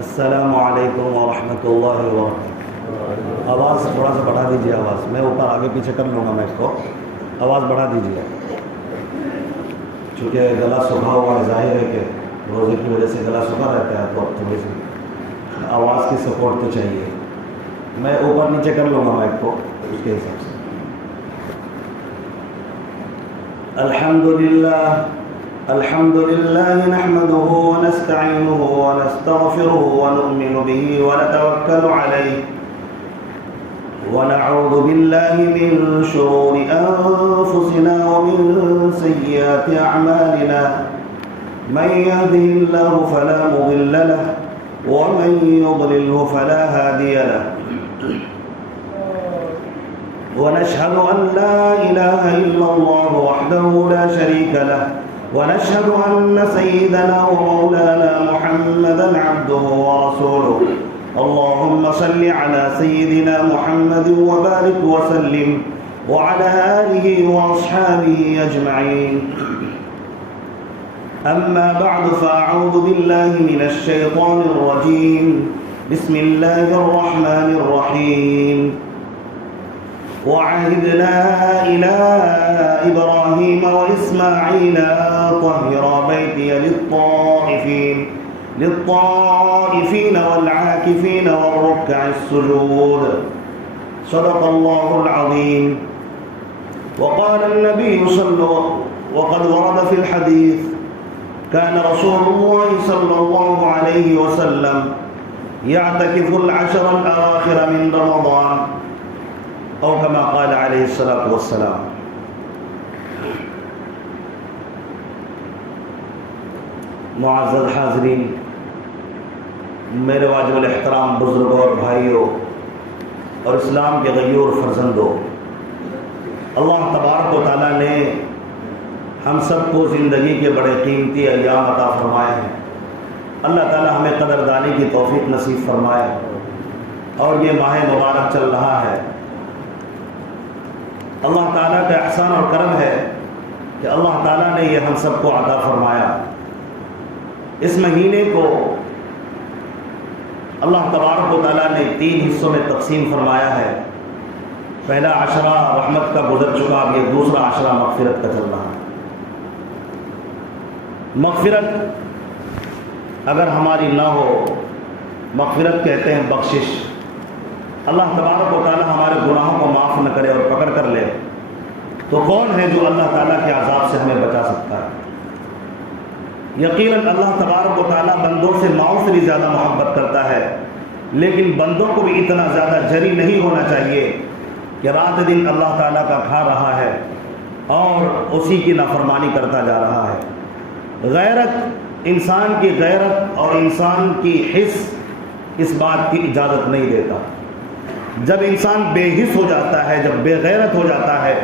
السلام علیکم ورحمۃ اللہ وبرکاتہ۔ آواز تھوڑا سا بڑھا دیجیے، آواز میں اوپر آگے پیچھے کر لوں گا، میں اس کو آواز بڑھا دیجیے چونکہ گلا سوکھا ہوا ہے، ظاہر ہے کہ روزے کی وجہ سے گلا سوکھا رہتا ہے، تو اب تھوڑی سی آواز کی سپورٹ تو چاہیے۔ میں اوپر نیچے کر لوں گا مائک کو اس کے حساب سے۔ الحمد لله نحمده ونستعينه ونستغفره ونؤمن به ونتوكل عليه ونعوذ بالله من شرور أنفسنا ومن سيئات أعمالنا، من يهده الله فلا مضل له ومن يضلله فلا هادي له، ونشهد أن لا إله إلا الله وحده لا شريك له، ونشهد أن سيدنا ومولانا محمدا عبده ورسوله، اللهم صل على سيدنا محمد وبارك وسلم وعلى آله وأصحابه أجمعين، أما بعد فأعوذ بالله من الشيطان الرجيم، بسم الله الرحمن الرحيم، وعهدنا إلى إبراهيم وإسماعيل أن طهرا بيتي للطائفين والعاكفين والركع السجود، صدق الله العظيم۔ وقال النبي وقد ورد في الحديث، كان رسول الله صلى الله عليه وسلم يعتكف العشر الأواخر من رمضان، او كما قال علیہ الصلوۃ والسلام۔ معزز حاضرین، میرے واجب الاحترام بزرگوں اور بھائیوں اور اسلام کے غیور فرزندوں، اللہ تبارک و تعالیٰ نے ہم سب کو زندگی کے بڑے قیمتی ایام عطا فرمائے ہیں۔ اللہ تعالیٰ ہمیں قدردانی کی توفیق نصیب فرمائے، اور یہ ماہ مبارک چل رہا ہے۔ اللہ تعالیٰ کا احسان اور کرم ہے کہ اللہ تعالیٰ نے یہ ہم سب کو عطا فرمایا۔ اس مہینے کو اللہ تبارک و تعالیٰ نے 3 حصوں میں تقسیم فرمایا ہے۔ پہلا عشرہ رحمت کا گزر چکا، اب یہ دوسرا عشرہ مغفرت کا چل رہا ہے۔ مغفرت اگر ہماری نہ ہو، مغفرت کہتے ہیں بخشش، اللہ تبارک و تعالیٰ ہمارے گناہوں کو معاف نہ کرے اور پکڑ کر لے، تو کون ہے جو اللہ تعالیٰ کے عذاب سے ہمیں بچا سکتا ہے؟ یقیناً اللہ تبارک و تعالیٰ بندوں سے ماؤں سے بھی زیادہ محبت کرتا ہے، لیکن بندوں کو بھی اتنا زیادہ جری نہیں ہونا چاہیے کہ رات دن اللہ تعالیٰ کا کھا رہا ہے اور اسی کی نافرمانی کرتا جا رہا ہے۔ غیرت، انسان کی غیرت اور انسان کی حس اس بات کی اجازت نہیں دیتا۔ جب انسان بے حس ہو جاتا ہے، جب بے غیرت ہو جاتا ہے،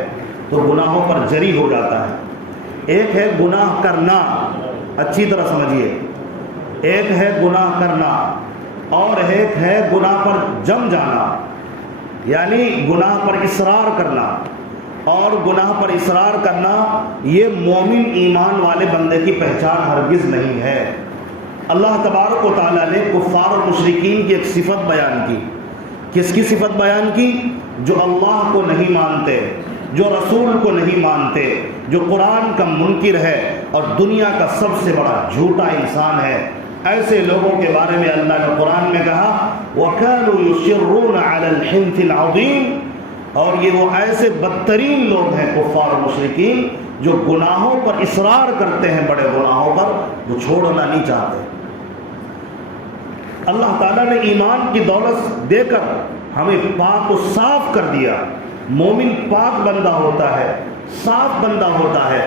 تو گناہوں پر جری ہو جاتا ہے۔ ایک ہے گناہ کرنا، اچھی طرح سمجھیے، ایک ہے گناہ کرنا اور ایک ہے گناہ پر جم جانا، یعنی گناہ پر اصرار کرنا۔ اور گناہ پر اصرار کرنا یہ مومن ایمان والے بندے کی پہچان ہرگز نہیں ہے۔ اللہ تبارک و تعالیٰ نے کفار اور مشرکین کی ایک صفت بیان کی۔ کس کی صفت بیان کی؟ جو اللہ کو نہیں مانتے، جو رسول کو نہیں مانتے، جو قرآن کا منکر ہے اور دنیا کا سب سے بڑا جھوٹا انسان ہے۔ ایسے لوگوں کے بارے میں اللہ نے قرآن میں کہا وَكَانُوا يُصِرُّونَ عَلَى الْحِنْثِ الْعَظِيمِ، اور یہ وہ ایسے بدترین لوگ ہیں کفار و مشرکین جو گناہوں پر اصرار کرتے ہیں، بڑے گناہوں پر وہ چھوڑنا نہیں چاہتے۔ اللہ تعالیٰ نے ایمان کی دولت دے کر ہمیں پاک و صاف کر دیا۔ مومن پاک بندہ ہوتا ہے، صاف بندہ ہوتا ہے۔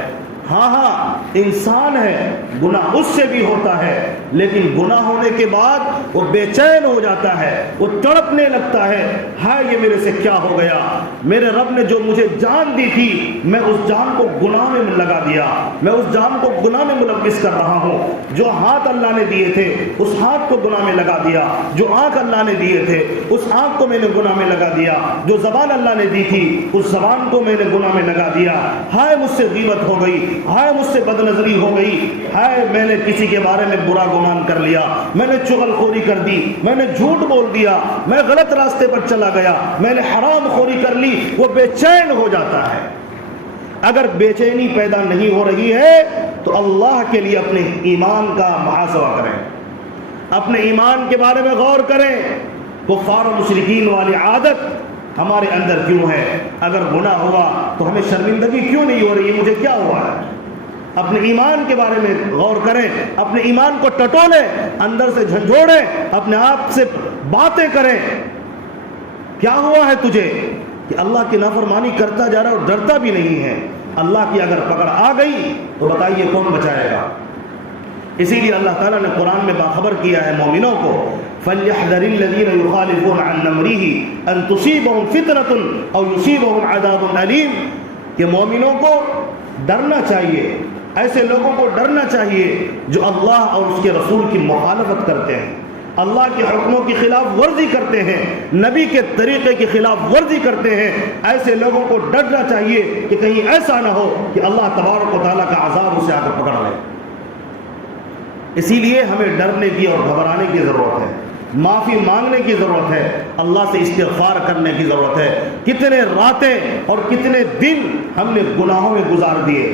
ہاں انسان ہے، گناہ اس سے بھی ہوتا ہے، لیکن گناہ ہونے کے بعد وہ بے چین ہو جاتا ہے، وہ تڑپنے لگتا ہے، ہائے یہ میرے سے کیا ہو گیا۔ میرے رب نے جو مجھے جان دی تھی میں اس جان کو گناہ میں لگا دیا، میں اس جان کو گناہ میں ملوث کر رہا ہوں۔ جو ہاتھ اللہ نے دیے تھے اس ہاتھ کو گناہ میں لگا دیا، جو آنکھ اللہ نے دیے تھے اس آنکھ کو میں نے گناہ میں لگا دیا، جو زبان اللہ نے دی تھی اس زبان کو میں نے گناہ میں لگا دیا۔ ہائے مجھ سے غیبت ہو گئی، ہائے مجھ سے بد نظری ہو گئی، ہائے میں نے کسی کے بارے میں برا گمان کر لیا، میں نے چغل خوری کر دی، میں نے جھوٹ بول دیا، میں غلط راستے پر چلا گیا، میں نے حرام خوری کر لی۔ وہ بے چین ہو جاتا ہے۔ اگر بے چینی پیدا نہیں ہو رہی ہے تو اللہ کے لیے اپنے ایمان کا محاسبہ کریں، اپنے ایمان کے بارے میں غور کریں۔ کفار و مشرکین والی عادت ہمارے اندر کیوں ہے؟ اگر گناہ ہوا تو ہمیں شرمندگی کیوں نہیں ہو رہی ہے؟ مجھے کیا ہوا ہے؟ اپنے ایمان کے بارے میں غور کریں، اپنے ایمان کو ٹٹولیں، اندر سے جھنجھوڑیں، اپنے آپ سے باتیں کریں۔ کیا ہوا ہے تجھے کہ اللہ کی نافرمانی کرتا جا رہا اور ڈرتا بھی نہیں ہے؟ اللہ کی اگر پکڑ آ گئی تو بتائیے کون بچائے گا؟ اسی لیے اللہ تعالیٰ نے قرآن میں باخبر کیا ہے مومنوں کو، فَلْيَحْذَرِ الَّذِينَ يُخَالِفُونَ عَن أَمْرِهِ أَن تُصِيبَهُمْ فِتْنَةٌ أَوْ يُصِيبَهُمْ عَذَابٌ أَلِيمٌ، کہ مومنوں کو ڈرنا چاہیے، ایسے لوگوں کو ڈرنا چاہیے جو اللہ اور اس کے رسول کی مخالفت کرتے ہیں، اللہ کے حکموں کی خلاف ورزی کرتے ہیں، نبی کے طریقے کی خلاف ورزی کرتے ہیں۔ ایسے لوگوں کو ڈرنا چاہیے کہ کہیں ایسا نہ ہو کہ اللہ تبارک و تعالیٰ کا عذاب اسے آ کر پکڑ لے۔ اسی لیے ہمیں ڈرنے کی اور گھبرانے کی ضرورت ہے، معافی مانگنے کی ضرورت ہے، اللہ سے استغفار کرنے کی ضرورت ہے۔ کتنے راتیں اور کتنے دن ہم نے گناہوں میں گزار دیے،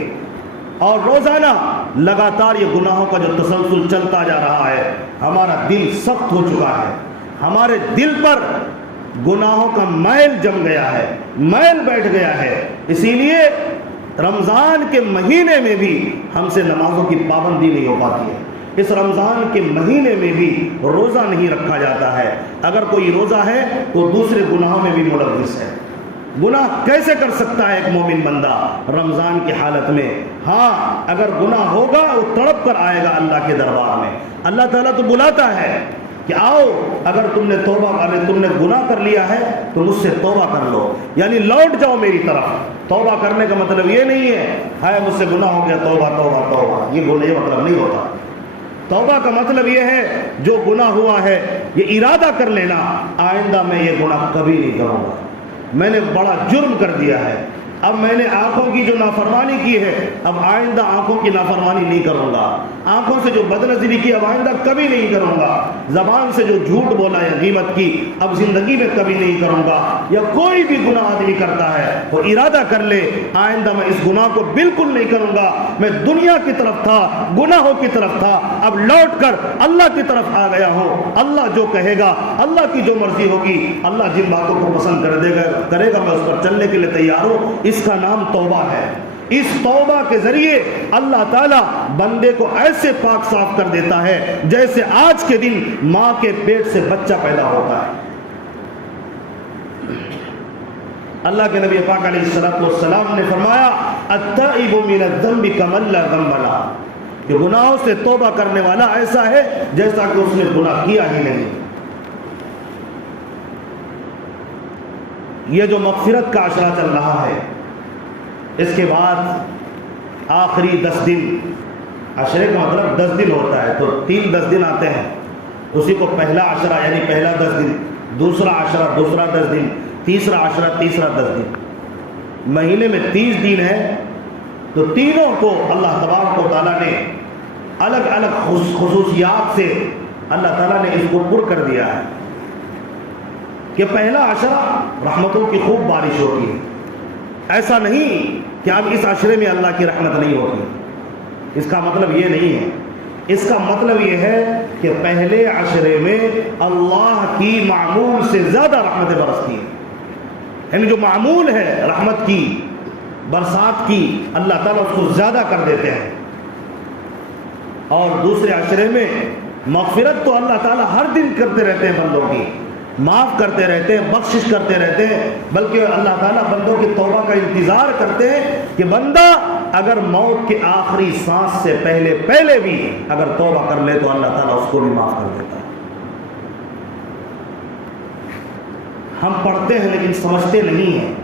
اور روزانہ لگاتار یہ گناہوں کا جو تسلسل چلتا جا رہا ہے، ہمارا دل سخت ہو چکا ہے، ہمارے دل پر گناہوں کا میل جم گیا ہے، میل بیٹھ گیا ہے۔ اسی لیے رمضان کے مہینے میں بھی ہم سے نمازوں کی پابندی نہیں ہو پاتی ہے، اس رمضان کے مہینے میں بھی روزہ نہیں رکھا جاتا ہے۔ اگر کوئی روزہ ہے تو دوسرے گناہوں میں بھی ملوث ہے۔ گناہ کیسے کر سکتا ہے ایک مومن بندہ رمضان کی حالت میں؟ ہاں اگر گناہ ہوگا وہ تڑپ کر آئے گا اللہ کے دربار میں۔ اللہ تعالیٰ تو بلاتا ہے کہ آؤ، اگر تم نے گناہ کر لیا ہے تو مجھ سے توبہ کر لو، یعنی لوٹ جاؤ میری طرف۔ توبہ کرنے کا مطلب یہ نہیں ہے ہائے مجھ سے گناہ ہو گیا توبہ توبہ توبہ، یہ مطلب نہیں ہوتا۔ توبہ کا مطلب یہ ہے جو گناہ ہوا ہے یہ ارادہ کر لینا، آئندہ میں یہ گناہ کبھی نہیں کروں گا، میں نے بڑا جرم کر دیا ہے، اب میں نے آنکھوں کی جو نافرمانی کی ہے اب آئندہ آنکھوں کی نافرمانی نہیں کروں گا، آنکھوں سے جو بد نظری کی اب آئندہ کبھی نہیں کروں گا، زبان سے جو جھوٹ بولا یا غیبت کی اب زندگی میں کبھی نہیں کروں گا۔ یا کوئی بھی گناہ آدمی کرتا ہے وہ ارادہ کر لے آئندہ میں اس گناہ کو بالکل نہیں کروں گا، میں دنیا کی طرف تھا، گناہوں کی طرف تھا، اب لوٹ کر اللہ کی طرف آ گیا ہوں، اللہ جو کہے گا، اللہ کی جو مرضی ہوگی، اللہ جن باتوں کو پسند کرے گا میں اس پر چلنے کے لیے تیار ہوں۔ اس کا نام توبہ ہے۔ اس توبہ کے ذریعے اللہ تعالیٰ بندے کو ایسے پاک صاف کر دیتا ہے جیسے آج کے دن ماں کے پیٹ سے بچہ پیدا ہوتا ہے۔ اللہ کے نبی پاک علیہ السلام نے فرمایا التائب من الذنب کمن لا ذنب له، کہ گناہوں سے توبہ کرنے والا ایسا ہے جیسا کہ اس نے گناہ کیا ہی نہیں۔ یہ جو مغفرت کا عشرہ چل رہا ہے، اس کے بعد آخری 10 دن، عشرے کا مطلب 10 دن ہوتا ہے تو 10 دن آتے ہیں، اسی کو پہلا عشرہ یعنی پہلا 10 دن، دوسرا عشرہ دوسرا 10 دن، تیسرا عشرہ تیسرا 10 دن۔ مہینے میں 30 دن ہے تو تینوں کو اللہ تبارک و تعالیٰ نے الگ الگ خصوصیات سے اللہ تعالیٰ نے اس کو پر کر دیا ہے کہ پہلا عشرہ رحمتوں کی خوب بارش ہوتی ہے۔ ایسا نہیں کہ اب اس عشرے میں اللہ کی رحمت نہیں ہوتی، اس کا مطلب یہ نہیں ہے۔ اس کا مطلب یہ ہے کہ پہلے عشرے میں اللہ کی معمول سے زیادہ رحمتیں برستی ہیں، یعنی جو معمول ہے رحمت کی برسات کی اللہ تعالیٰ اس کو زیادہ کر دیتے ہیں۔ اور دوسرے عشرے میں مغفرت تو اللہ تعالیٰ ہر دن کرتے رہتے ہیں، بندوں کی معاف کرتے رہتے ہیں، بخشش کرتے رہتے ہیں، بلکہ اللہ تعالیٰ بندوں کی توبہ کا انتظار کرتے ہیں کہ بندہ اگر موت کے آخری سانس سے پہلے بھی اگر توبہ کر لے تو اللہ تعالیٰ اس کو بھی معاف کر دیتا ہے۔ ہم پڑھتے ہیں لیکن سمجھتے نہیں ہیں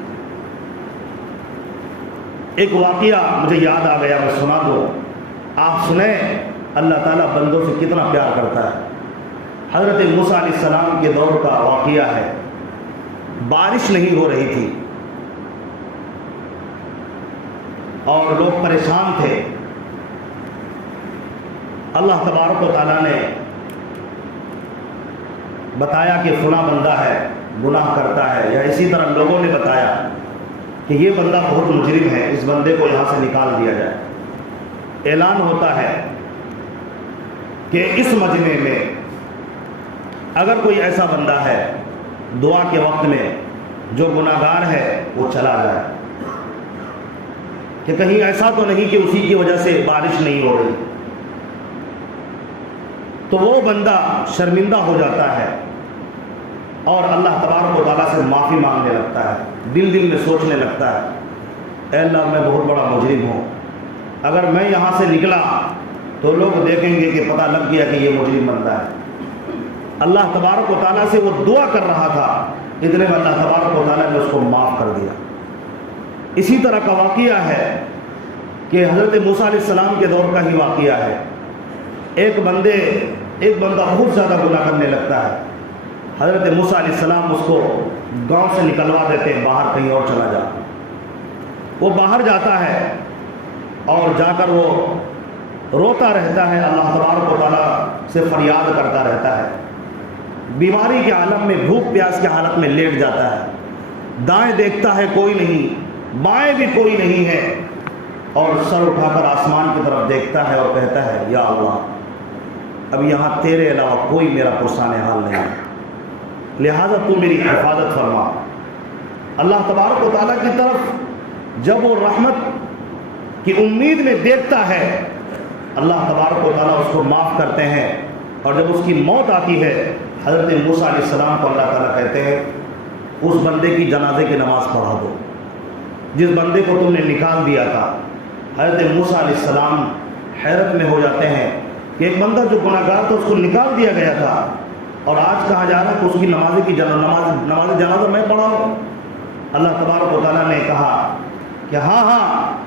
ایک واقعہ مجھے یاد آ گیا، میں سنا دوں، آپ سنیں اللہ تعالیٰ بندوں سے کتنا پیار کرتا ہے۔ حضرت موسیٰ علیہ السلام کے دور کا واقعہ ہے، بارش نہیں ہو رہی تھی اور لوگ پریشان تھے۔ اللہ تبارک و تعالیٰ نے بتایا کہ فلاں بندہ ہے، گناہ کرتا ہے، یا اسی طرح لوگوں نے بتایا کہ یہ بندہ بہت مجرم ہے، اس بندے کو یہاں سے نکال دیا جائے۔ اعلان ہوتا ہے کہ اس مجمع میں اگر کوئی ایسا بندہ ہے دعا کے وقت میں جو گناہ گار ہے وہ چلا جائے، کہ کہیں ایسا تو نہیں کہ اسی کی وجہ سے بارش نہیں ہو رہی۔ تو وہ بندہ شرمندہ ہو جاتا ہے اور اللہ تبارک و تعالیٰ سے معافی مانگنے لگتا ہے، دل دل میں سوچنے لگتا ہے، اے اللہ میں بہت بڑا مجرم ہوں، اگر میں یہاں سے نکلا تو لوگ دیکھیں گے کہ پتہ لگ گیا کہ یہ مجرم بندہ ہے۔ اللہ تبارک و تعالیٰ سے وہ دعا کر رہا تھا، اتنے میں اللہ تبارک و تعالیٰ نے اس کو معاف کر دیا۔ اسی طرح کا واقعہ ہے کہ حضرت موسیٰ علیہ السلام کے دور کا ہی واقعہ ہے۔ ایک بندہ بہت زیادہ گناہ کرنے لگتا ہے، حضرت موسیٰ علیہ السلام اس کو گاؤں سے نکلوا دیتے ہیں، باہر کہیں اور چلا جا۔ وہ باہر جاتا ہے اور جا کر وہ روتا رہتا ہے، اللہ تبارک و تعالیٰ سے فریاد کرتا رہتا ہے۔ بیماری کے عالم میں، بھوک پیاس کی حالت میں لیٹ جاتا ہے، دائیں دیکھتا ہے کوئی نہیں، بائیں بھی کوئی نہیں ہے، اور سر اٹھا کر آسمان کی طرف دیکھتا ہے اور کہتا ہے یا اللہ اب یہاں تیرے علاوہ کوئی میرا پرسان حال نہیں ہے، لہذا تو میری حفاظت فرما۔ اللہ تبارک و تعالیٰ کی طرف جب وہ رحمت کی امید میں دیکھتا ہے، اللہ تبارک و تعالیٰ اس کو معاف کرتے ہیں، اور جب اس کی موت آتی ہے حضرت موسیٰ علیہ السلام کو اللہ تعالیٰ کہتے ہیں اس بندے کی جنازے کی نماز پڑھا دو جس بندے کو تم نے نکال دیا تھا۔ حضرت موسیٰ علیہ السلام حیرت میں ہو جاتے ہیں کہ ایک بندہ جو گناہ گار تھا اس کو نکال دیا گیا تھا، اور آج کہا جا رہا ہے کہ اس کی نماز جنازہ میں پڑھاؤں۔ اللہ تبارک و تعالیٰ نے کہا کہ ہاں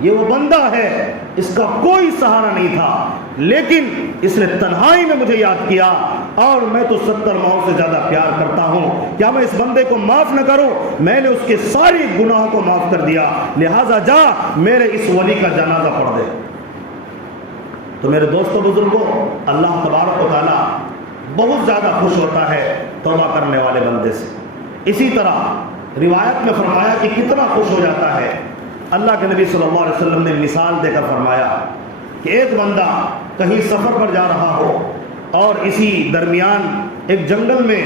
یہ وہ بندہ ہے، اس کا کوئی سہارا نہیں تھا، لیکن اس نے تنہائی میں مجھے یاد کیا، اور میں تو 70 ماؤں سے زیادہ پیار کرتا ہوں، کیا میں اس بندے کو معاف نہ کروں؟ میں نے اس کے ساری گناہوں کو معاف کر دیا، لہٰذا جا میرے اس ولی کا جنازہ پڑھ دے۔ تو میرے دوستوں بزرگوں، اللہ تبارک و تعالیٰ بہت زیادہ خوش ہوتا ہے توبہ کرنے والے بندے سے۔ اسی طرح روایت میں فرمایا کہ کتنا خوش ہو جاتا ہے، اللہ کے نبی صلی اللہ علیہ وسلم نے مثال دے کر فرمایا کہ ایک بندہ کہیں سفر پر جا رہا ہو اور اسی درمیان ایک جنگل میں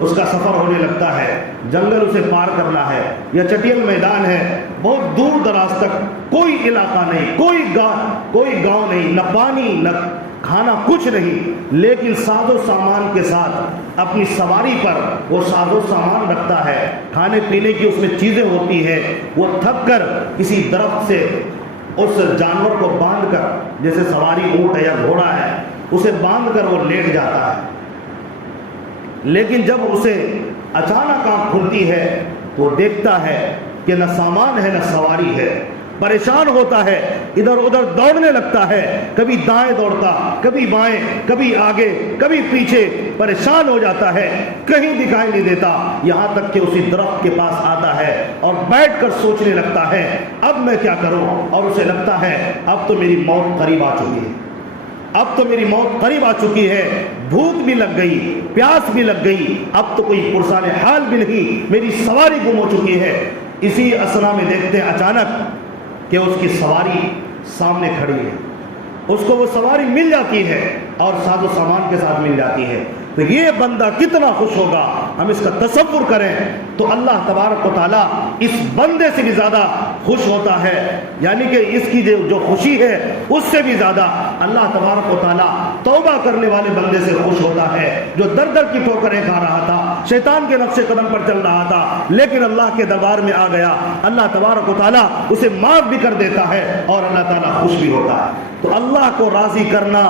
اس کا سفر ہونے لگتا ہے، جنگل اسے پار کرنا ہے یا چٹیل میدان ہے، بہت دور دراز تک کوئی علاقہ نہیں، کوئی گاؤں نہیں، نہ پانی نہ کھانا، کچھ نہیں، لیکن ساز و سامان کے ساتھ اپنی سواری پر وہ ساز و سامان رکھتا ہے، کھانے پینے کی اس میں چیزیں ہوتی ہیں، وہ تھک کر کسی درخت سے اس جانور کو باندھ کر، جیسے سواری اونٹ ہے یا گھوڑا ہے، اسے باندھ کر وہ لیٹ جاتا ہے، لیکن جب اسے اچانک آنکھ کھلتی ہے تو وہ دیکھتا ہے کہ نہ سامان ہے نہ سواری ہے، پریشان ہوتا ہے، ادھر ادھر دوڑنے لگتا ہے، کبھی دائیں دوڑتا، کبھی بائیں، کبھی آگے، کبھی پیچھے، پریشان ہو جاتا ہے، کہیں دکھائی نہیں دیتا، یہاں تک کہ اسی درخت کے پاس آتا ہے اور بیٹھ کر سوچنے لگتا ہے اب میں کیا کروں، اور اسے لگتا ہے اب تو میری موت قریب آ چکی ہے، اب تو میری موت قریب آ چکی ہے، بھوک بھی لگ گئی، پیاس بھی لگ گئی، اب تو کوئی پرسان حال بھی نہیں، میری سواری گم ہو چکی ہے۔ اسی اسنا میں دیکھتے ہیں اچانک کہ اس کی سواری سامنے کھڑی ہے، اس کو وہ سواری مل جاتی ہے اور ساز و سامان کے ساتھ مل جاتی ہے، تو یہ بندہ کتنا خوش ہوگا، ہم اس کا تصور کریں تو اللہ تبارک و تعالیٰ اس بندے سے بھی زیادہ خوش ہوتا ہے، یعنی کہ اس کی جو خوشی ہے اس سے بھی زیادہ اللہ تبارک و تعالیٰ توبہ کرنے والے بندے سے خوش ہوتا ہے، جو در در کی ٹھوکریں کھا رہا تھا، شیطان کے نقش قدم پر چل رہا تھا، لیکن اللہ کے دربار میں آ گیا، اللہ تبارک و تعالیٰ اسے معاف بھی کر دیتا ہے اور اللہ تعالیٰ خوش بھی ہوتا ہے۔ تو اللہ کو راضی کرنا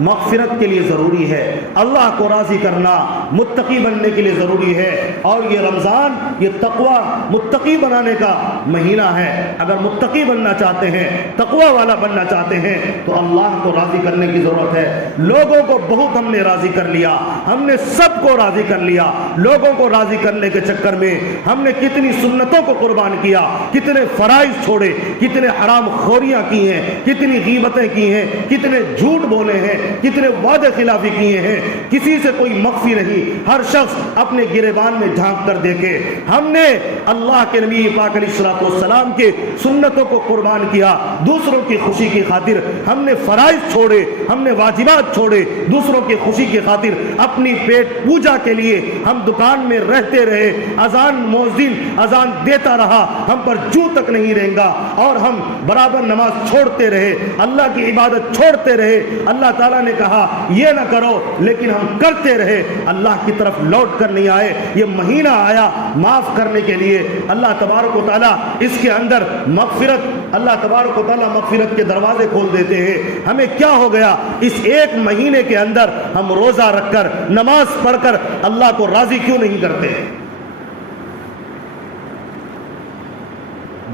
مغفرت کے لیے ضروری ہے، اللہ کو راضی کرنا متقی بننے کے لیے ضروری ہے، اور یہ رمضان یہ تقوی متقی بنانے کا مہینہ ہے۔ اگر متقی بننا چاہتے ہیں، تقوی والا بننا چاہتے ہیں تو اللہ کو راضی کرنے کی ضرورت ہے۔ لوگوں کو بہت ہم نے راضی کر لیا، ہم نے سب کو راضی کر لیا۔ لوگوں کو راضی کرنے کے چکر میں ہم نے کتنی سنتوں کو قربان کیا، کتنے فرائض چھوڑے، کتنے حرام خوریاں کی ہیں، کتنی غیبتیں کی ہیں، کتنے جھوٹ بولے ہیں، کتنے وعدے خلافی کیے ہیں۔ کسی سے کوئی مخفی نہیں، ہر شخص اپنے گریبان میں جھانک کر دیکھے۔ ہم نے اللہ کے نبی پاک علیہ الصلوۃ والسلام کے سنتوں کو قربان کیا، دوسروں کی خوشی کی خاطر ہم نے فرائض چھوڑے، ہم نے واجبات چھوڑے، دوسروں کی خوشی کی خاطر اپنی پیٹ پوجا کے لیے ہم دکان میں رہتے رہے، اذان مؤذن اذان دیتا رہا، ہم پر جو تک نہیں رہیں گا، اور ہم برابر نماز چھوڑتے رہے، اللہ کی عبادت چھوڑتے رہے۔ اللہ تعالیٰ نے کہا یہ نہ کرو، لیکن ہم کرتے رہے، اللہ کی طرف لوٹ کر نہیں آئے۔ یہ مہینہ آیا معاف کرنے کے لیے، اللہ تبارک و تعالیٰ اس کے اندر مغفرت، اللہ تبارک و تعالیٰ مغفرت کے دروازے کھول دیتے ہیں۔ ہمیں کیا ہو گیا؟ اس ایک مہینے کے اندر ہم روزہ رکھ کر نماز پڑھ کر اللہ کو راضی کیوں نہیں کرتے؟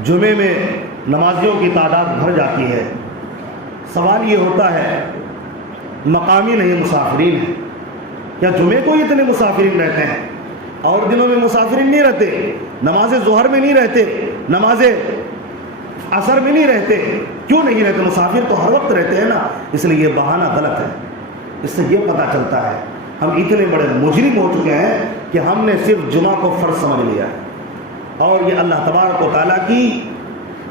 جمعے میں نمازیوں کی تعداد بڑھ جاتی ہے، سوال یہ ہوتا ہے مقامی نہیں مسافرین ہیں، کیا جمعے کو اتنے مسافرین رہتے ہیں اور دنوں میں مسافرین نہیں رہتے؟ نماز ظہر میں نہیں رہتے، نماز عصر میں نہیں رہتے، کیوں نہیں رہتے؟ مسافر تو ہر وقت رہتے ہیں نا۔ اس لیے یہ بہانہ غلط ہے۔ اس سے یہ پتہ چلتا ہے ہم اتنے بڑے مجرم ہو چکے ہیں کہ ہم نے صرف جمعہ کو فرض سمجھ لیا، اور یہ اللہ تبارک و تعالیٰ کی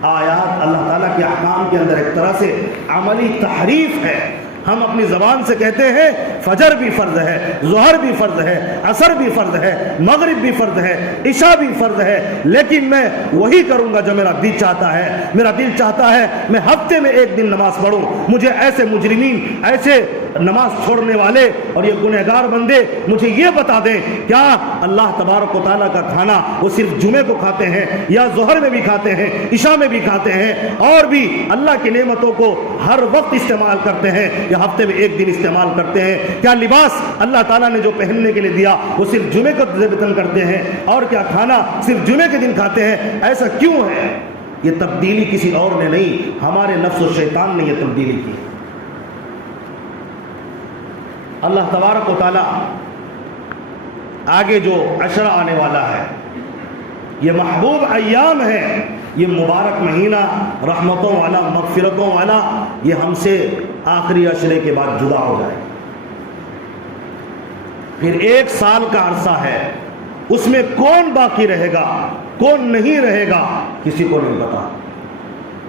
آیات، اللہ تعالیٰ کے احکام کے اندر ایک طرح سے عملی تحریف ہے۔ ہم اپنی زبان سے کہتے ہیں فجر بھی فرض ہے، ظہر بھی فرض ہے، عصر بھی فرض ہے، مغرب بھی فرض ہے، عشاء بھی فرض ہے، لیکن میں وہی کروں گا جو میرا دل چاہتا ہے۔ میرا دل چاہتا ہے میں ہفتے میں ایک دن نماز پڑھوں۔ مجھے ایسے مجرمین، ایسے نماز چھوڑنے والے اور یہ گنہگار بندے مجھے یہ بتا دیں، کیا اللہ تبارک و تعالیٰ کا کھانا وہ صرف جمعے کو کھاتے ہیں، یا ظہر میں بھی کھاتے ہیں، عشاء میں بھی کھاتے ہیں، اور بھی اللہ کی نعمتوں کو ہر وقت استعمال کرتے ہیں، یا ہفتے میں ایک دن استعمال کرتے ہیں؟ کیا لباس اللہ تعالیٰ نے جو پہننے کے لیے دیا وہ صرف جمعے کو وطن کرتے ہیں، اور کیا کھانا صرف جمعے کے دن کھاتے ہیں؟ ایسا کیوں ہے؟ یہ تبدیلی کسی اور نے نہیں، ہمارے نفس و شیطان نے یہ تبدیلی کی۔ اللہ تبارک و تعالیٰ آگے جو عشرہ آنے والا ہے، یہ محبوب ایام ہے، یہ مبارک مہینہ رحمتوں والا، مغفرتوں والا، یہ ہم سے آخری عشرے کے بعد جدا ہو جائے۔ پھر ایک سال کا عرصہ ہے، اس میں کون باقی رہے گا، کون نہیں رہے گا، کسی کو نہیں پتا۔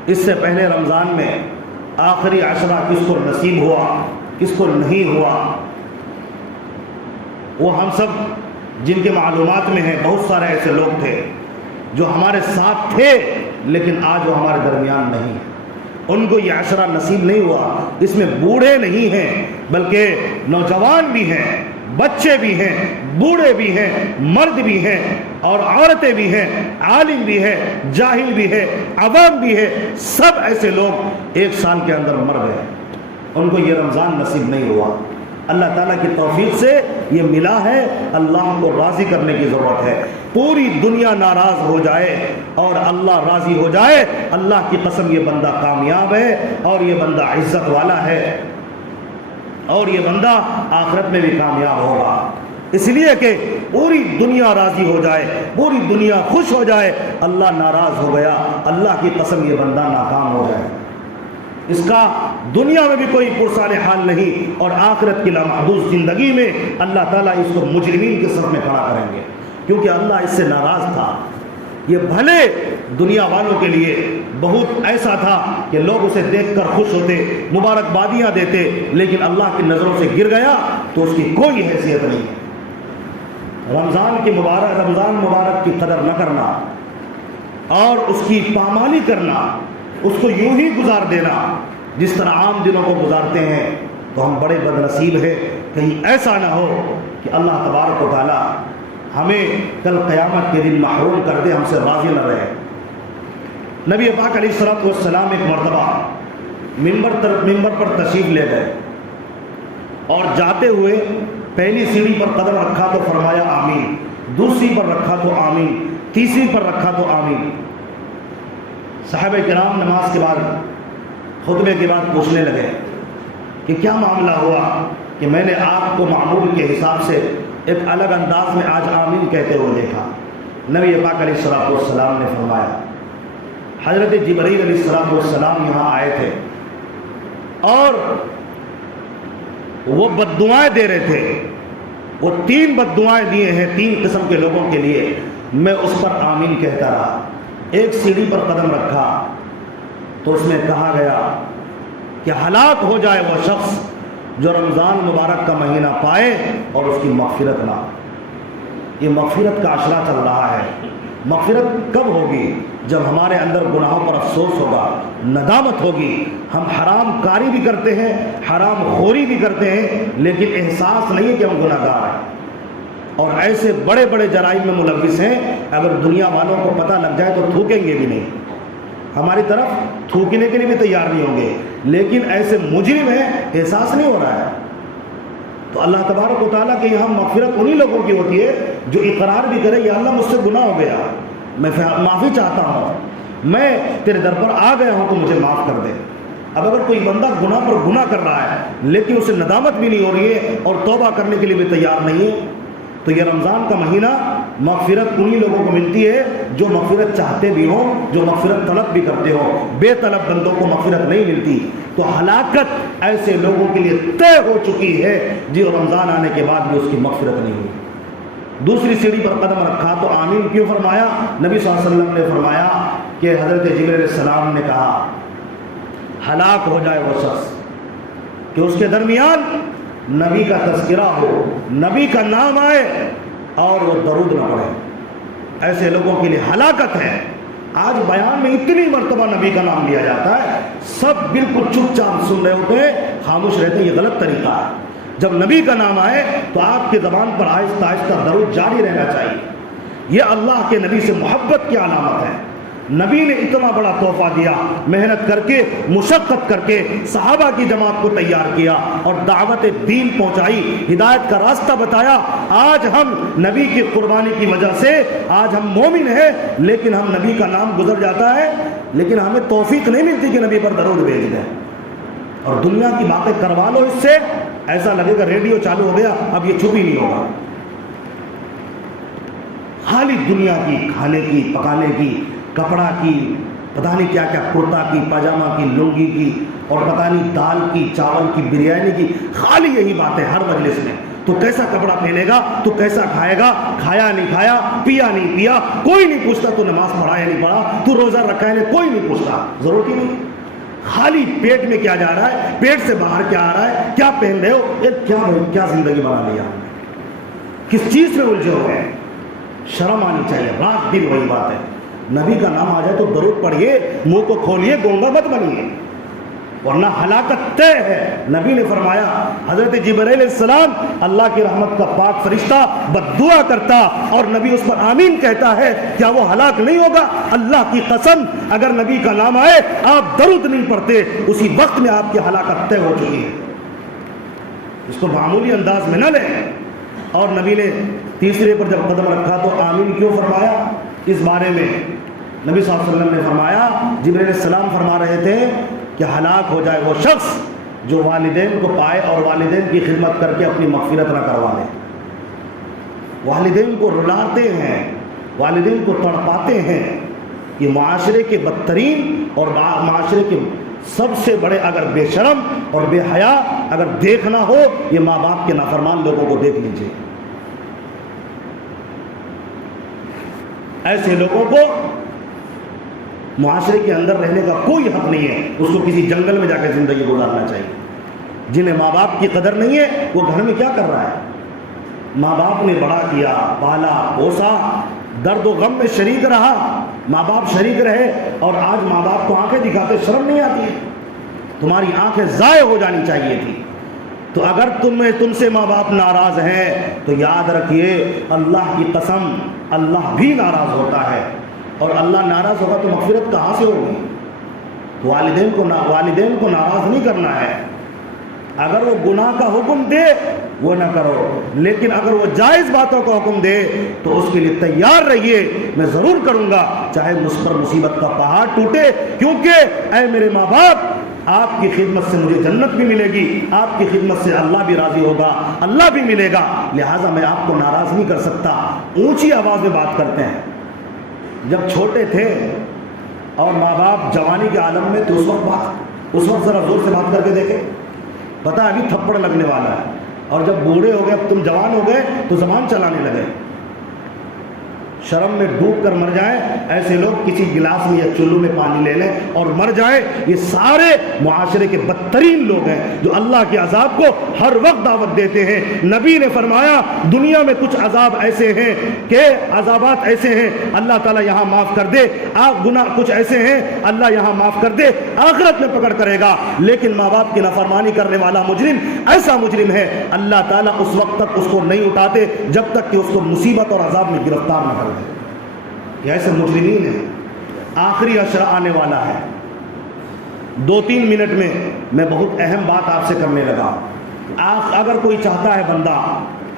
اس سے پہلے رمضان میں آخری عشرہ کس کو نصیب ہوا، کس کو نہیں ہوا، وہ ہم سب جن کے معلومات میں ہیں، بہت سارے ایسے لوگ تھے جو ہمارے ساتھ تھے لیکن آج وہ ہمارے درمیان نہیں ہیں، ان کو یہ عشرہ نصیب نہیں ہوا۔ اس میں بوڑھے نہیں ہیں بلکہ نوجوان بھی ہیں، بچے بھی ہیں، بوڑھے بھی ہیں، مرد بھی ہیں اور عورتیں بھی ہیں، عالم بھی ہے، جاہل بھی ہے، عوام بھی ہے، سب ایسے لوگ ایک سال کے اندر مر گئے، ان کو یہ رمضان نصیب نہیں ہوا۔ اللہ تعالیٰ کی توفیق سے یہ ملا ہے، اللہ کو راضی کرنے کی ضرورت ہے۔ پوری دنیا ناراض ہو جائے اور اللہ راضی ہو جائے، اللہ کی قسم یہ بندہ کامیاب ہے، اور یہ بندہ عزت والا ہے، اور یہ بندہ آخرت میں بھی کامیاب ہوگا۔ اس لیے کہ پوری دنیا راضی ہو جائے، پوری دنیا خوش ہو جائے، اللہ ناراض ہو گیا، اللہ کی قسم یہ بندہ ناکام ہو جائے۔ اس کا دنیا میں بھی کوئی پرسان حال نہیں، اور آخرت کی لامحدود زندگی میں اللہ تعالیٰ اس کو مجرمین کے صف میں کھڑا کریں گے، کیونکہ اللہ اس سے ناراض تھا۔ یہ بھلے دنیا والوں کے لیے بہت ایسا تھا کہ لوگ اسے دیکھ کر خوش ہوتے، مبارکبادیاں دیتے، لیکن اللہ کی نظروں سے گر گیا تو اس کی کوئی حیثیت نہیں۔ رمضان مبارک کی قدر نہ کرنا اور اس کی پامالی کرنا، اس کو یوں ہی گزار دینا جس طرح عام دنوں کو گزارتے ہیں، تو ہم بڑے بد نصیب ہیں۔ کہیں ایسا نہ ہو کہ اللہ تبارک و تعالیٰ ہمیں کل قیامت کے دن محروم کر دے، ہم سے راضی نہ رہے۔ نبی پاک علیہ الصلوۃ والسلام ایک مرتبہ ممبر پر تشریف لے گئے، اور جاتے ہوئے پہلی سیڑھی پر قدم رکھا تو فرمایا آمین، دوسری پر رکھا تو آمین، تیسری پر رکھا تو آمین۔ صحابہ کرام نماز کے بعد، خطبے کے بعد پوچھنے لگے کہ کیا معاملہ ہوا کہ میں نے آپ کو معمول کے حساب سے ایک الگ انداز میں آج آمین کہتے ہوئے دیکھا؟ نبی پاک علیہ الصلوۃ والسلام نے فرمایا، حضرت جبرائیل علیہ الصلوۃ والسلام یہاں آئے تھے اور وہ بد دعائیں دے رہے تھے، وہ 3 بد دعائیں دیے ہیں 3 قسم کے لوگوں کے لیے، میں اس پر آمین کہتا رہا۔ ایک سیڑھی پر قدم رکھا تو اس میں کہا گیا کہ ہلاک ہو جائے وہ شخص جو رمضان مبارک کا مہینہ پائے اور اس کی مغفرت نہ۔ یہ مغفرت کا عشرہ چل رہا ہے۔ مغفرت کب ہوگی؟ جب ہمارے اندر گناہوں پر افسوس ہوگا، ندامت ہوگی۔ ہم حرام کاری بھی کرتے ہیں، حرام خوری بھی کرتے ہیں، لیکن احساس نہیں ہے کہ ہم گناہ گار ہیں، اور ایسے بڑے بڑے جرائم میں ملوث ہیں، اگر دنیا والوں کو پتہ لگ جائے تو تھوکیں گے بھی نہیں، ہماری طرف تھوکنے کے لیے بھی تیار نہیں ہوں گے، لیکن ایسے مجرم ہیں احساس نہیں ہو رہا ہے۔ تو اللہ تبارک و تعالیٰ کے یہاں مغفرت انہی لوگوں کی ہوتی ہے جو اقرار بھی کرے، یا اللہ مجھ سے گناہ ہو گیا، میں معافی چاہتا ہوں، میں تیرے در پر آ گیا ہوں تو مجھے معاف کر دے۔ اب اگر کوئی بندہ گناہ پر گناہ کر رہا ہے لیکن اسے ندامت بھی نہیں ہو رہی ہے اور توبہ کرنے کے لیے بھی تیار نہیں ہے، تو یہ رمضان کا مہینہ مغفرت انہی لوگوں کو ملتی ہے جو مغفرت چاہتے بھی ہوں، جو مغفرت طلب بھی کرتے ہوں۔ بے طلب بندوں کو مغفرت نہیں ملتی۔ تو ہلاکت ایسے لوگوں کے لیے طے ہو چکی ہے جو رمضان آنے کے بعد بھی اس کی مغفرت نہیں ہوئی۔ دوسری سیڑھی پر قدم رکھا تو آمین کیوں فرمایا؟ نبی صلی اللہ علیہ وسلم نے فرمایا کہ حضرت جبرائیل علیہ السلام نے کہا ہلاک ہو جائے وہ شخص کہ اس کے درمیان نبی کا تذکرہ ہو، نبی کا نام آئے اور وہ درود نہ پڑھے۔ ایسے لوگوں کے لیے ہلاکت ہے۔ آج بیان میں اتنی مرتبہ نبی کا نام لیا جاتا ہے، سب بالکل چپ چاپ سن رہے ہوتے ہیں، خاموش رہتے ہیں، یہ غلط طریقہ ہے۔ جب نبی کا نام آئے تو آپ کی زبان پر آہستہ آہستہ درود جاری رہنا چاہیے۔ یہ اللہ کے نبی سے محبت کی علامت ہے۔ نبی نے اتنا بڑا تحفہ دیا، محنت کر کے، مشقت کر کے صحابہ کی جماعت کو تیار کیا اور دعوت دین پہنچائی، ہدایت کا راستہ بتایا۔ آج ہم نبی کی قربانی کی وجہ سے آج ہم مومن ہیں، لیکن ہم نبی کا نام گزر جاتا ہے لیکن ہمیں توفیق نہیں ملتی کہ نبی پر درود بھیج دیں، اور دنیا کی باتیں کروا لو اس سے، ایسا لگے گا ریڈیو چالو ہو گیا اب یہ چپ ہی نہیں ہوگا۔ خالی دنیا کی، کھانے کی، پکانے کی، کپڑا کی، پتہ نہیں کیا کیا، کرتا کی، پاجامہ کی، لنگی کی، اور پتہ نہیں دال کی، چاول کی، بریانی کی، خالی یہی باتیں ہر مجلس میں۔ تو کیسا کپڑا پہنے گا، تو کیسا کھائے گا، کھایا نہیں کھایا، پیا نہیں پیا، کوئی نہیں پوچھتا تو نماز پڑھا یا نہیں پڑھا، تو روزہ رکھا ہے نہیں، کوئی نہیں پوچھتا، ضرورت ہی نہیں۔ خالی پیٹ میں کیا جا رہا ہے، پیٹ سے باہر کیا آ رہا ہے، کیا پہن رہے ہو، یہ کیا زندگی بنا لیا، کس چیز میں الجھے ہوئے ہیں۔ شرم آنی چاہیے، رات دن وہی بات ہے۔ نبی کا نام آ جائے تو درود پڑھیے، منہ کو کھولیے، گونگا مت بنیے، ورنہ ہلاکت طے ہے۔ نبی نے فرمایا حضرت جبرائیل علیہ السلام اللہ کی رحمت کا پاک فرشتہ بد دعا کرتا اور نبی اس پر آمین کہتا ہے، کیا وہ ہلاک نہیں ہوگا؟ اللہ کی قسم، اگر نبی کا نام آئے آپ درود نہیں پڑھتے، اسی وقت میں آپ کی ہلاکت طے ہو چکی ہے۔ اس کو معمولی انداز میں نہ لیں۔ اور نبی نے تیسرے پر جب قدم رکھا تو آمین کیوں فرمایا؟ اس بارے میں نبی صلی اللہ علیہ وسلم نے فرمایا، جبرائیل علیہ السلام فرما رہے تھے کہ ہلاک ہو جائے وہ شخص جو والدین کو پائے اور والدین کی خدمت کر کے اپنی مغفرت نہ کروا لے۔ والدین کو رلاتے ہیں، والدین کو تڑپاتے ہیں، یہ معاشرے کے بدترین اور معاشرے کے سب سے بڑے اگر بے شرم اور بے حیا اگر دیکھنا ہو، یہ ماں باپ کے نافرمان لوگوں کو دیکھ لیجئے۔ ایسے لوگوں کو معاشرے کے اندر رہنے کا کوئی حق نہیں ہے، اس کو کسی جنگل میں جا کے زندگی گزارنا چاہیے۔ جنہیں ماں باپ کی قدر نہیں ہے وہ گھر میں کیا کر رہا ہے؟ ماں باپ نے بڑا کیا، پالا پوسا، درد و غم میں شریک رہا، ماں باپ شریک رہے، اور آج ماں باپ کو آنکھیں دکھاتے شرم نہیں آتی ہے؟ تمہاری آنکھیں ضائع ہو جانی چاہیے تھی۔ تو اگر تم سے ماں باپ ناراض ہیں تو یاد رکھیے اللہ کی قسم اللہ بھی ناراض ہوتا ہے، اور اللہ ناراض ہوگا تو مغفرت کہاں سے ہوگی؟ والدین کو ناراض نہیں کرنا ہے۔ اگر وہ گناہ کا حکم دے وہ نہ کرو، لیکن اگر وہ جائز باتوں کا حکم دے تو اس کے لیے تیار رہیے، میں ضرور کروں گا چاہے مجھ پر مصیبت کا پہاڑ ٹوٹے، کیونکہ اے میرے ماں باپ آپ کی خدمت سے مجھے جنت بھی ملے گی، آپ کی خدمت سے اللہ بھی راضی ہوگا، اللہ بھی ملے گا، لہٰذا میں آپ کو ناراض نہیں کر سکتا۔ اونچی آواز میں بات کرتے ہیں۔ جب چھوٹے تھے اور ماں باپ جوانی کے عالم میں تو اس وقت ذرا زور سے بات کر کے دیکھیں، پتہ ابھی تھپڑ لگنے والا ہے، اور جب بوڑھے ہو گئے، اب تم جوان ہو گئے تو زبان چلانے لگے، شرم میں ڈوب کر مر جائیں ایسے لوگ کسی گلاس میں یا چلو میں پانی لے لیں اور مر جائیں، یہ سارے معاشرے کے بدترین لوگ ہیں جو اللہ کے عذاب کو ہر وقت دعوت دیتے ہیں۔ نبی نے فرمایا دنیا میں کچھ عذاب ایسے ہیں کہ عذابات ایسے ہیں اللہ تعالیٰ یہاں معاف کر دے، گناہ کچھ ایسے ہیں اللہ یہاں معاف کر دے، آخرت میں پکڑ کرے گا، لیکن ماں باپ کی نافرمانی کرنے والا مجرم ایسا مجرم ہے اللہ تعالیٰ اس وقت تک اس کو نہیں اٹھاتے جب تک کہ اس کو مصیبت اور عذاب میں گرفتار نہ کر دے۔ یہ ایسے مجرمین ہیں۔ آخری عشرہ آنے والا ہے، 2-3 منٹ میں بہت اہم بات آپ سے کرنے لگا۔ اگر کوئی چاہتا ہے بندہ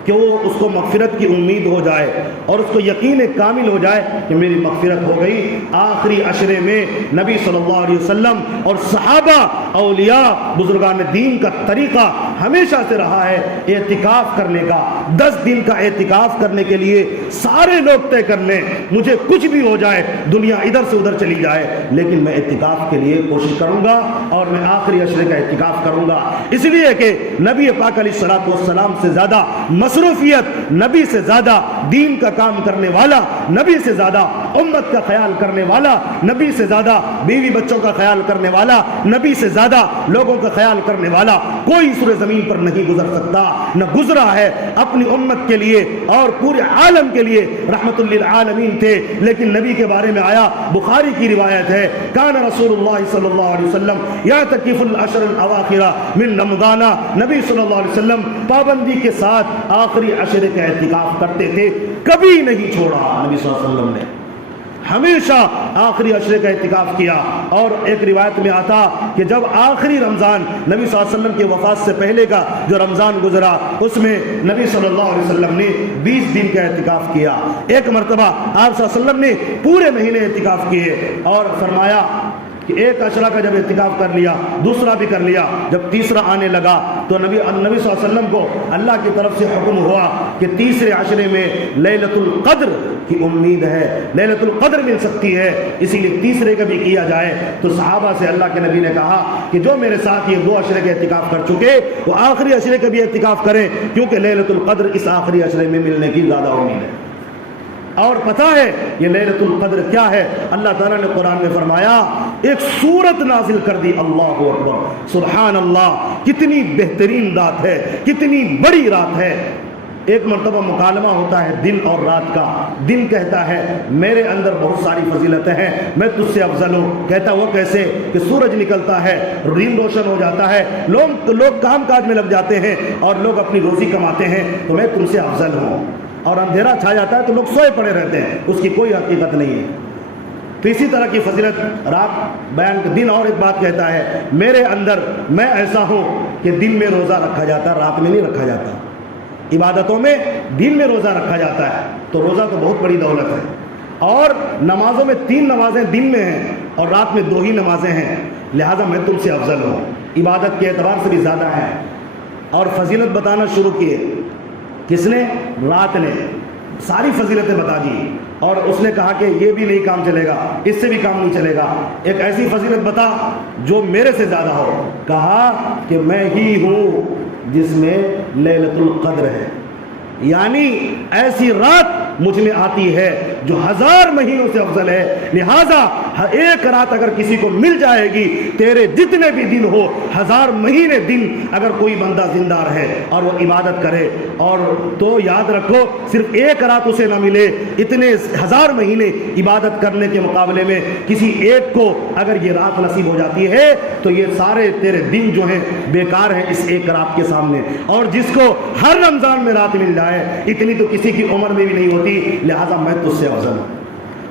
کہ وہ اس کو مغفرت کی امید ہو جائے اور اس کو یقین کامل ہو جائے کہ میری مغفرت ہو گئی، آخری عشرے میں نبی صلی اللہ علیہ وسلم اور صحابہ اولیاء بزرگان دین کا طریقہ ہمیشہ سے رہا ہے اعتکاف کرنے کا۔ 10 دن کا اعتکاف کرنے کے لیے سارے لوگ طے کر لیں، مجھے کچھ بھی ہو جائے، دنیا ادھر سے ادھر چلی جائے، لیکن میں اعتکاف کے لیے کوشش کروں گا اور میں آخری عشرے کا اعتکاف کروں گا، اس لیے کہ نبی پاک علیہ الصلوۃ والسلام سے زیادہ مصروفیت، نبی سے زیادہ دین کا کام کرنے والا، نبی سے زیادہ امت کا خیال کرنے والا، نبی سے زیادہ بیوی بچوں کا خیال کرنے والا، نبی سے زیادہ لوگوں کا خیال کرنے والا کوئی سر زمین پر نہیں گزر سکتا، نہ گزرا ہے۔ اپنی امت کے لیے اور پورے عالم کے لیے رحمت للعالمین تھے، لیکن نبی کے بارے میں آیا، بخاری کی روایت ہے، کان رسول اللہ صلی اللہ علیہ وسلم یعتکف العشر الاواخر من رمضان، نبی صلی اللہ علیہ وسلم پابندی کے ساتھ آخری عشرے کا اعتکاف کرتے تھے، کبھی نہیں چھوڑا نبی صلی اللہ علیہ وسلم نے، ہمیشہ آخری عشرے کا اعتکاف کیا۔ اور ایک روایت میں آتا کہ جب آخری رمضان نبی صلی اللہ علیہ وسلم کی وفات سے پہلے کا جو رمضان گزرا، اس میں نبی صلی اللہ علیہ وسلم نے 20 دن کا اعتکاف کیا۔ ایک مرتبہ آپ صلی اللہ علیہ وسلم نے پورے مہینے اعتکاف کیے اور فرمایا کہ ایک عشرہ کا جب اعتکاف کر لیا، دوسرا بھی کر لیا، جب تیسرا آنے لگا تو نبی صلی اللہ علیہ وسلم کو اللہ کی طرف سے حکم ہوا کہ تیسرے عشرے میں لیلۃ القدر کی امید ہے، لیلۃ القدر مل سکتی ہے، اسی لیے تیسرے کا بھی کیا جائے۔ تو صحابہ سے اللہ کے نبی نے کہا کہ جو میرے ساتھ یہ 2 عشرے کے اعتکاف کر چکے وہ آخری عشرے کا بھی اعتکاف کریں، کیونکہ لیلۃ القدر اس آخری عشرے میں ملنے کی زیادہ امید ہے۔ اور پتہ ہے یہ لیلۃ القدر کیا ہے؟ اللہ تعالیٰ نے قرآن میں فرمایا، ایک سورت نازل کر دی، اللہ اکبر، سبحان اللہ، کتنی بہترین رات ہے، کتنی بڑی رات ہے۔ ایک مرتبہ مکالمہ ہوتا ہے دن اور رات کا، دن کہتا ہے میرے اندر بہت ساری فضیلتیں ہیں، میں تجھ سے افضل ہوں، کہتا وہ کیسے کہ سورج نکلتا ہے، دن روشن ہو جاتا ہے، لوگ کام کاج میں لگ جاتے ہیں اور لوگ اپنی روزی کماتے ہیں، تو میں تم سے افضل ہوں، اور اندھیرا چھا جاتا ہے تو لوگ سوئے پڑے رہتے ہیں، اس کی کوئی حقیقت نہیں ہے۔ تو اسی طرح کی فضیلت رات بیان، دن اور ایک بات کہتا ہے میرے اندر میں ایسا ہوں کہ دن میں روزہ رکھا جاتا ہے، رات میں نہیں رکھا جاتا، عبادتوں میں دن میں روزہ رکھا جاتا ہے، تو روزہ تو بہت بڑی دولت ہے۔ اور نمازوں میں 3 نمازیں دن میں ہیں اور رات میں 2 ہی نمازیں ہیں، لہٰذا میں تم سے افضل ہوں، عبادت کے اعتبار سے بھی زیادہ ہے۔ اور فضیلت بتانا شروع کیے، کس نے؟ رات نے، ساری فضیلتیں بتا دی، اور اس نے کہا کہ یہ بھی نہیں کام چلے گا، اس سے بھی کام نہیں چلے گا، ایک ایسی فضیلت بتا جو میرے سے زیادہ ہو، کہا کہ میں ہی ہوں جس میں لیلۃ القدر ہے، یعنی ایسی رات مجھ میں آتی ہے جو 1000 مہینوں سے افضل ہے، لہٰذا ایک رات اگر کسی کو مل جائے گی، تیرے جتنے بھی دن ہو، 1000 مہینے دن اگر کوئی بندہ زندہ رہے اور وہ عبادت کرے، اور تو یاد رکھو صرف ایک رات اسے نہ ملے، اتنے 1000 مہینے عبادت کرنے کے مقابلے میں کسی ایک کو اگر یہ رات نصیب ہو جاتی ہے تو یہ سارے تیرے دن جو ہیں بیکار ہیں اس ایک رات کے سامنے۔ اور جس کو ہر رمضان میں رات مل جائے، اتنی تو کسی کی عمر میں بھی نہیں ہوتی، لہٰذا میں تجھ سے افضل ہوں۔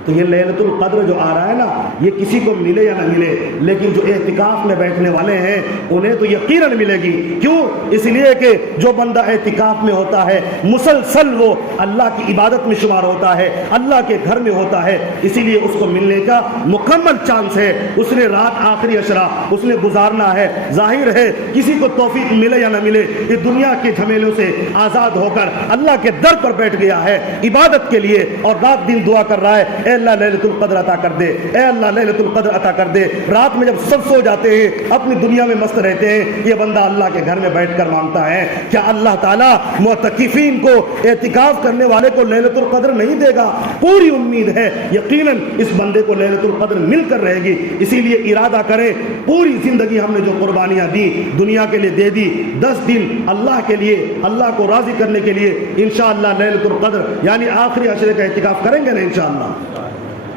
تو یہ لیلۃ القدر جو آ رہا ہے نا، یہ کسی کو ملے یا نہ ملے، لیکن جو اعتکاف میں بیٹھنے والے ہیں انہیں تو یقیناً ملے گی۔ کیوں؟ اس لیے کہ جو بندہ اعتکاف میں ہوتا ہے مسلسل وہ اللہ کی عبادت میں شمار ہوتا ہے، اللہ کے گھر میں ہوتا ہے، اسی لیے اس کو ملنے کا مکمل چانس ہے۔ اس نے رات آخری عشرہ اس نے گزارنا ہے۔ ظاہر ہے کسی کو توفیق ملے یا نہ ملے، یہ دنیا کے جھمیلوں سے آزاد ہو کر اللہ کے در پر بیٹھ گیا ہے عبادت کے لیے، اور رات دن دعا کر رہا ہے اے اللہ لیلۃ القدر عطا کر دے، اے اللہ لیلۃ القدر عطا کر دے۔ رات میں جب سب سو جاتے ہیں اپنی دنیا میں مست رہتے ہیں، یہ بندہ اللہ کے گھر میں بیٹھ کر مانگتا ہے، کیا اللہ تعالیٰ معتکفین کو، اعتکاف کرنے والے کو لیلۃ القدر نہیں دے گا؟ پوری امید ہے، یقیناً اس بندے کو لیلۃ القدر مل کر رہے گی۔ اسی لیے ارادہ کریں، پوری زندگی ہم نے جو قربانیاں دی دنیا کے لیے دے دی، 10 دن اللہ کے لیے، اللہ کو راضی کرنے کے لیے انشاءاللہ لیلۃ القدر یعنی آخری عشرے کا اعتکاف کریں گے نا انشاءاللہ۔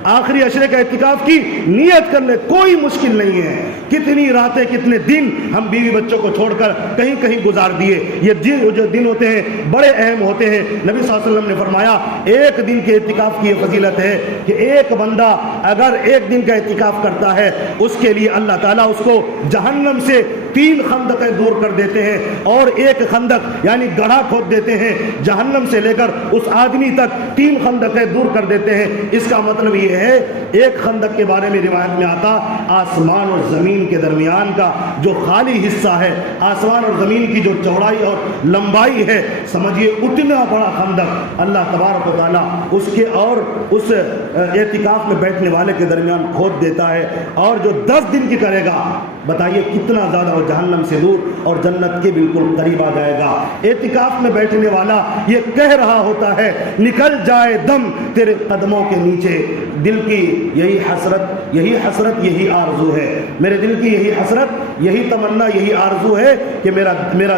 آخری عشرے کا اعتکاف کی نیت کر لے، کوئی مشکل نہیں ہے۔ کتنی راتیں کتنے دن ہم بیوی بچوں کو چھوڑ کر کہیں کہیں گزار دیے، یہ جو دن ہوتے ہیں بڑے اہم ہوتے ہیں۔ نبی صلی اللہ علیہ وسلم نے فرمایا ایک دن کے اعتکاف کی یہ فضیلت ہے کہ ایک بندہ اگر ایک دن کا اعتکاف کرتا ہے اس کے لیے اللہ تعالیٰ اس کو جہنم سے 3 خندقیں دور کر دیتے ہیں، اور ایک خندق یعنی گڑھا کھود دیتے ہیں جہنم سے لے کر اس آدمی تک 3 خندقیں دور کر دیتے ہیں۔ اس کا مطلب یہ ہے، ایک خندق کے بارے میں روایت میں آتا آسمان اور زمین کے درمیان کا جو خالی حصہ ہے، آسمان اور زمین کی جو چوڑائی اور لمبائی ہے، سمجھیے اتنا بڑا خندق اللہ تبارک و تعالیٰ اس کے اور اس اعتکاف میں بیٹھنے والے کے درمیان کھود دیتا ہے، اور جو 10 دن کی کرے گا بتائیے کتنا زیادہ وہ جہنم سے دور اور جنت کے بالکل قریب آ جائے گا۔ اعتکاف میں بیٹھنے والا یہ کہہ رہا ہوتا ہے نکل جائے دم تیرے قدموں کے نیچے، دل کی یہی حسرت یہی آرزو ہے، میرے دل کی یہی حسرت یہی تمنا یہی آرزو ہے کہ میرا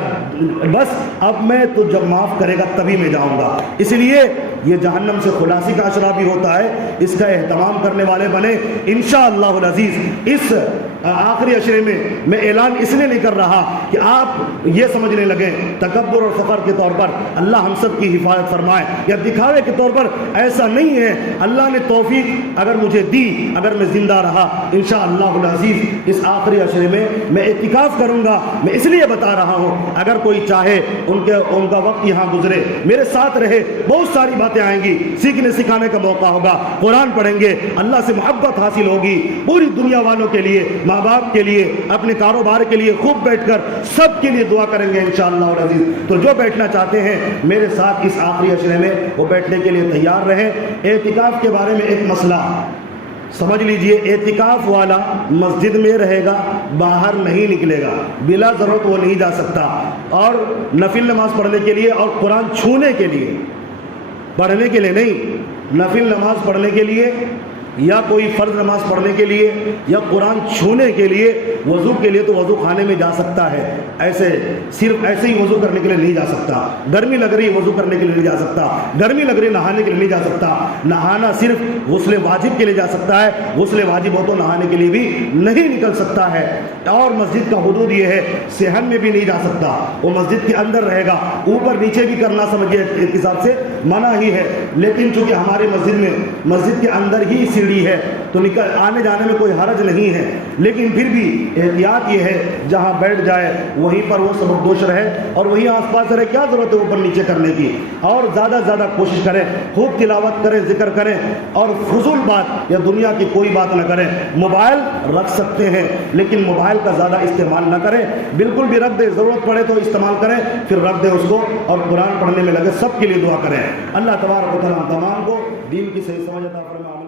بس اب میں تو جب معاف کرے گا تبھی میں جاؤں گا۔ اس لیے یہ جہنم سے خلاصی کا عشرہ بھی ہوتا ہے، اس کا اہتمام کرنے والے بنے انشاءاللہ العزیز۔ اس آخری عشرے میں اعلان اس لیے نہیں کر رہا کہ آپ یہ سمجھنے لگیں تکبر اور فخر کے طور پر اللہ ہم سب کی حفاظت فرمائے، یا دکھاوے کے طور پر، ایسا نہیں ہے۔ اللہ نے توفیق اگر مجھے دی، اگر میں زندہ رہا انشاءاللہ العزیز اس آخری عشرے میں اعتکاف کروں گا۔ میں اس لیے بتا رہا ہوں اگر کوئی چاہے ان کا وقت یہاں گزرے، میرے ساتھ رہے، بہت ساری باتیں آئیں گی، سیکھنے سکھانے کا موقع ہوگا، قرآن پڑھیں گے، اللہ سے محبت حاصل ہوگی، پوری دنیا والوں کے لیے، ماں باپ کے لیے، اپنے کاروبار کے لیے خوب بیٹھ کر سب کے لیے دعا کریں گے انشاءاللہ العزیز۔ تو جو بیٹھنا چاہتے ہیں میرے ساتھ اس آخری عشرے میں وہ بیٹھنے کے لیے تیار رہیں۔ اعتکاف کے بارے میں ایک مسئلہ سمجھ لیجئے، اعتکاف والا مسجد میں رہے گا، باہر نہیں نکلے گا، بلا ضرورت وہ نہیں جا سکتا، اور نفل نماز پڑھنے کے لیے اور قرآن چھونے کے لیے، پڑھنے کے لیے نہیں، نفل نماز پڑھنے کے لیے یا کوئی فرض نماز پڑھنے کے لیے یا قرآن چھونے کے لیے، وضو کے لیے تو وضو خانے میں جا سکتا ہے، ایسے صرف ایسے ہی وضو کرنے کے لیے نہیں جا سکتا، گرمی لگ رہی وضو کرنے کے لیے نہیں جا سکتا، گرمی لگ رہی نہانے کے لیے نہیں جا سکتا، نہانا صرف غسل واجب کے لیے جا سکتا ہے، غسل واجب ہو تو نہانے کے لیے بھی نہیں نکل سکتا ہے۔ اور مسجد کا حدود یہ ہے صحن میں بھی نہیں جا سکتا، وہ مسجد کے اندر رہے گا، اوپر نیچے بھی کرنا سمجھیے ایک حساب سے منع ہی ہے، لیکن چونکہ ہماری مسجد کے اندر ہی سیڑھی ہے تو آنے جانے میں کوئی حرج نہیں ہے، لیکن پھر بھی احتیاط یہ ہے جہاں بیٹھ جائے وہیں پر وہ سبکدوش رہے اور وہیں آس پاس رہے، کیا ضرورت ہے اوپر نیچے کرنے کی، اور زیادہ سے زیادہ کوشش کریں، خوب تلاوت کریں، ذکر کریں، اور فضول بات یا دنیا کی کوئی بات نہ کریں۔ موبائل رکھ سکتے ہیں لیکن موبائل کا زیادہ استعمال نہ کریں، بالکل بھی رکھ دیں، ضرورت پڑے تو استعمال کریں، پھر رکھ دیں اس کو، اور قرآن پڑھنے میں لگے، سب کے لیے دعا کریں۔ اللہ تبارک و تعالیٰ تمام کو دین کی صحیح سمجھ عطا فرمائے۔